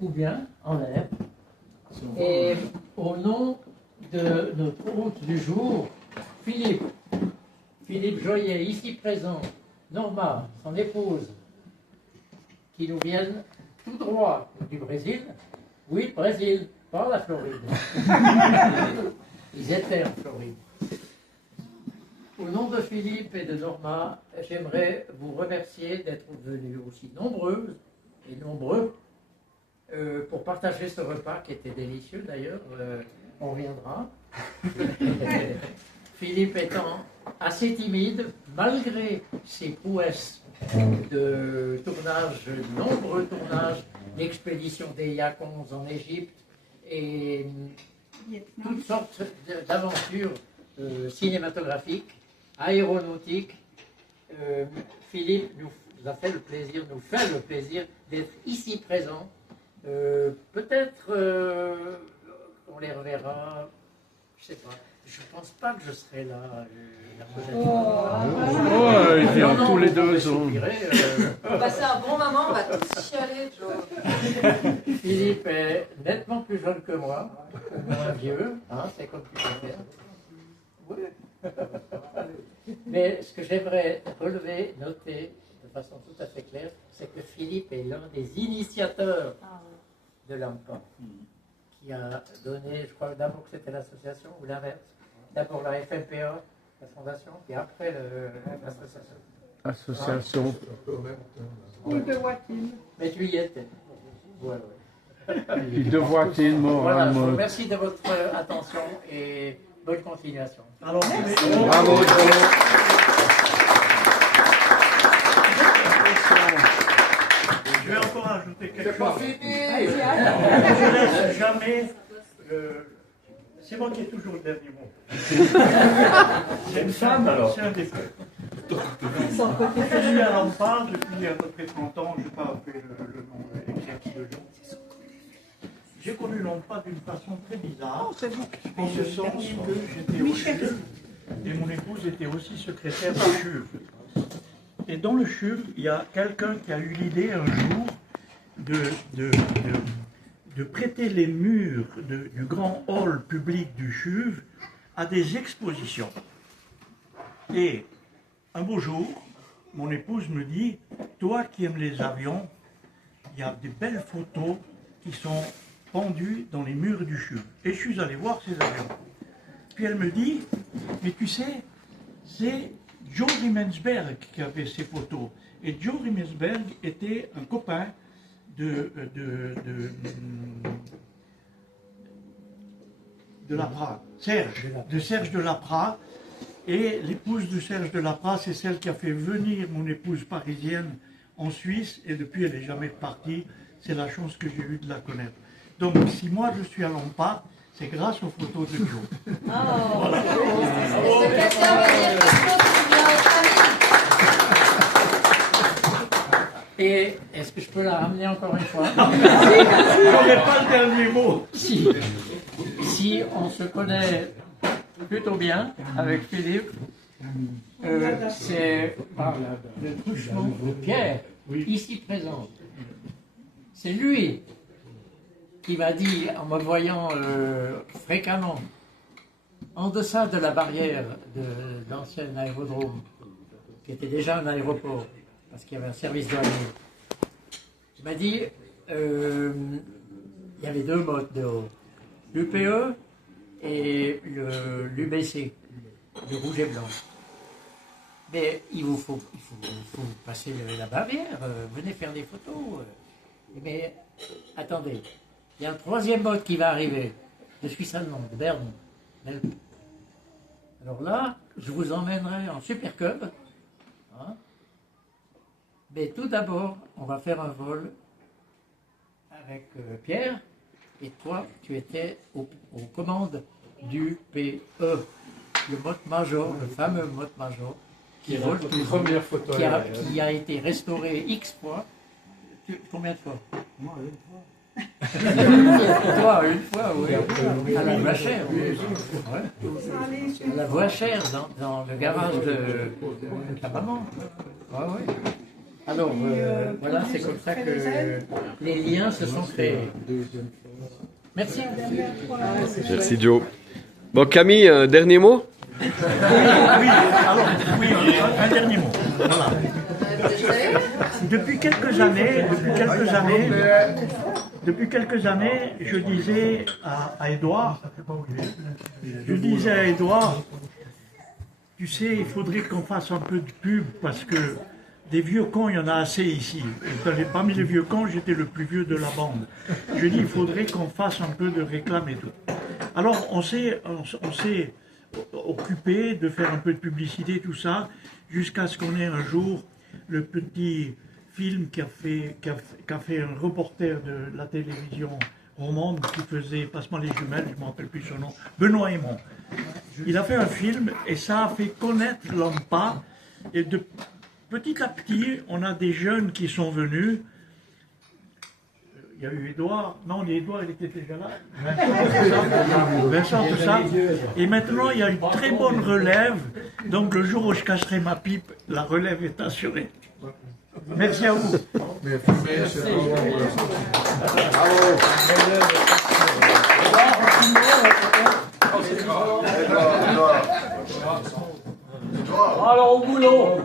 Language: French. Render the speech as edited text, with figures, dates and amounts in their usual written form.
ou bien en l'air. Et au nom de notre hôte du jour, Philippe Joyet, ici présent, Norma, son épouse, qui nous viennent tout droit du Brésil. Oui, Brésil, pas la Floride. Ils étaient en Floride. Au nom de Philippe et de Norma, j'aimerais vous remercier d'être venus aussi nombreuses et nombreux pour partager ce repas qui était délicieux d'ailleurs. On reviendra. Philippe étant assez timide, malgré ses prouesses de tournage, de nombreux tournages, l'expédition des Yacons en Égypte et toutes sortes d'aventures cinématographiques, aéronautiques. Philippe nous fait le plaisir d'être ici présent. Peut-être on les reverra, je sais pas. Je pense pas que je serai là la prochaine fois. Ils viennent tous les 2 ans. On va passer un bon moment, on va tous chialer, Joe. Philippe est nettement plus jeune que moi, moins vieux, hein, c'est comme tu préfères. Oui. Mais ce que j'aimerais relever, noter de façon tout à fait claire, c'est que Philippe est l'un des initiateurs de l'AMPA, qui a donné, je crois d'abord que c'était l'association ou l'inverse. D'abord la FNPA, la fondation, puis après l'association. Association. Il te voit-il. Mais tu y étais. Voilà. Il te voit-il, Voilà, je vous remercie de votre attention et bonne continuation. Alors, bravo, je vais encore ajouter quelque chose. C'est pas fini. Je ne laisse jamais. C'est moi qui ai toujours le dernier mot. C'est une femme, alors. C'est un défaut. Je suis à l'AMPA depuis à peu près 30 ans, je n'ai pas appelé le nom exact de Jean. J'ai connu l'AMPA d'une façon très bizarre, en ce sens que j'étais au CHUV et mon épouse était aussi secrétaire du CHUV. Et dans le CHUV, il y a quelqu'un qui a eu l'idée un jour de prêter les murs du grand hall public du CHUV à des expositions. Et un beau jour, mon épouse me dit, toi qui aimes les avions, il y a des belles photos qui sont pendues dans les murs du CHUV. Et je suis allé voir ces avions. Puis elle me dit, mais tu sais, c'est Joe Riemensberg qui avait ces photos. Et Joe Riemensberg était un copain de Lapra, Serge de Lapra. Et l'épouse de Serge de Lapra, c'est celle qui a fait venir mon épouse parisienne en Suisse, et depuis elle n'est jamais partie. C'est la chance que j'ai eue de la connaître. Donc si moi je suis à l'AMPA, c'est grâce aux photos de Joe. Voilà. Est-ce que quelqu'un veut dire quelque chose qui vient aux familles? Et est-ce que je peux la ramener encore une fois? Je n'aurai pas le dernier mot. Si on se connaît plutôt bien avec Philippe, c'est par le truchement de Pierre, ici présent. C'est lui qui m'a dit, en me voyant fréquemment, en deçà de la barrière de l'ancien aérodrome, qui était déjà un aéroport, parce qu'il y avait un service douanier, il m'a dit, il y avait 2 modes de haut, l'UPE et l'UBC, le rouge et blanc. Mais il faut passer la barrière, venez faire des photos. Mais attendez, il y a un 3e mode qui va arriver, de Suisse allemande, de Berne. Alors là, je vous emmènerai en Super Cub. Hein. Mais tout d'abord, on va faire un vol avec Pierre. Et toi, tu étais aux commandes du PE, le mode major, le fameux mode major, qui a été restauré X fois. Combien de fois? Moi, une fois. Toi, une fois, oui. À la voie chère, oui. Ouais. À la voie chère, dans le garage de ta maman. Ouais, ouais. Alors, voilà, c'est comme ça que les liens se sont créés. Merci. Merci Joe. Bon Camille, un dernier mot? Oui, un dernier mot. Voilà. Depuis quelques années, je disais à Édouard, tu sais, il faudrait qu'on fasse un peu de pub parce que des vieux cons, il y en a assez ici. Et parmi les vieux cons, j'étais le plus vieux de la bande. Je dis, il faudrait qu'on fasse un peu de réclame et tout. Alors, on s'est occupé de faire un peu de publicité, tout ça, jusqu'à ce qu'on ait un jour le petit film qu'a fait un reporter de la télévision romande qui faisait Passement les jumelles, je ne me rappelle plus son nom, Benoît Aymon. Il a fait un film et ça a fait connaître l'AMPA. Et de petit à petit, on a des jeunes qui sont venus. Il y a eu Édouard, non, Édouard, il était déjà là. Vincent, tout ça. Et maintenant, il y a une très bonne relève. Donc, le jour où je casserai ma pipe, la relève est assurée. Merci à vous. Alors, au boulot.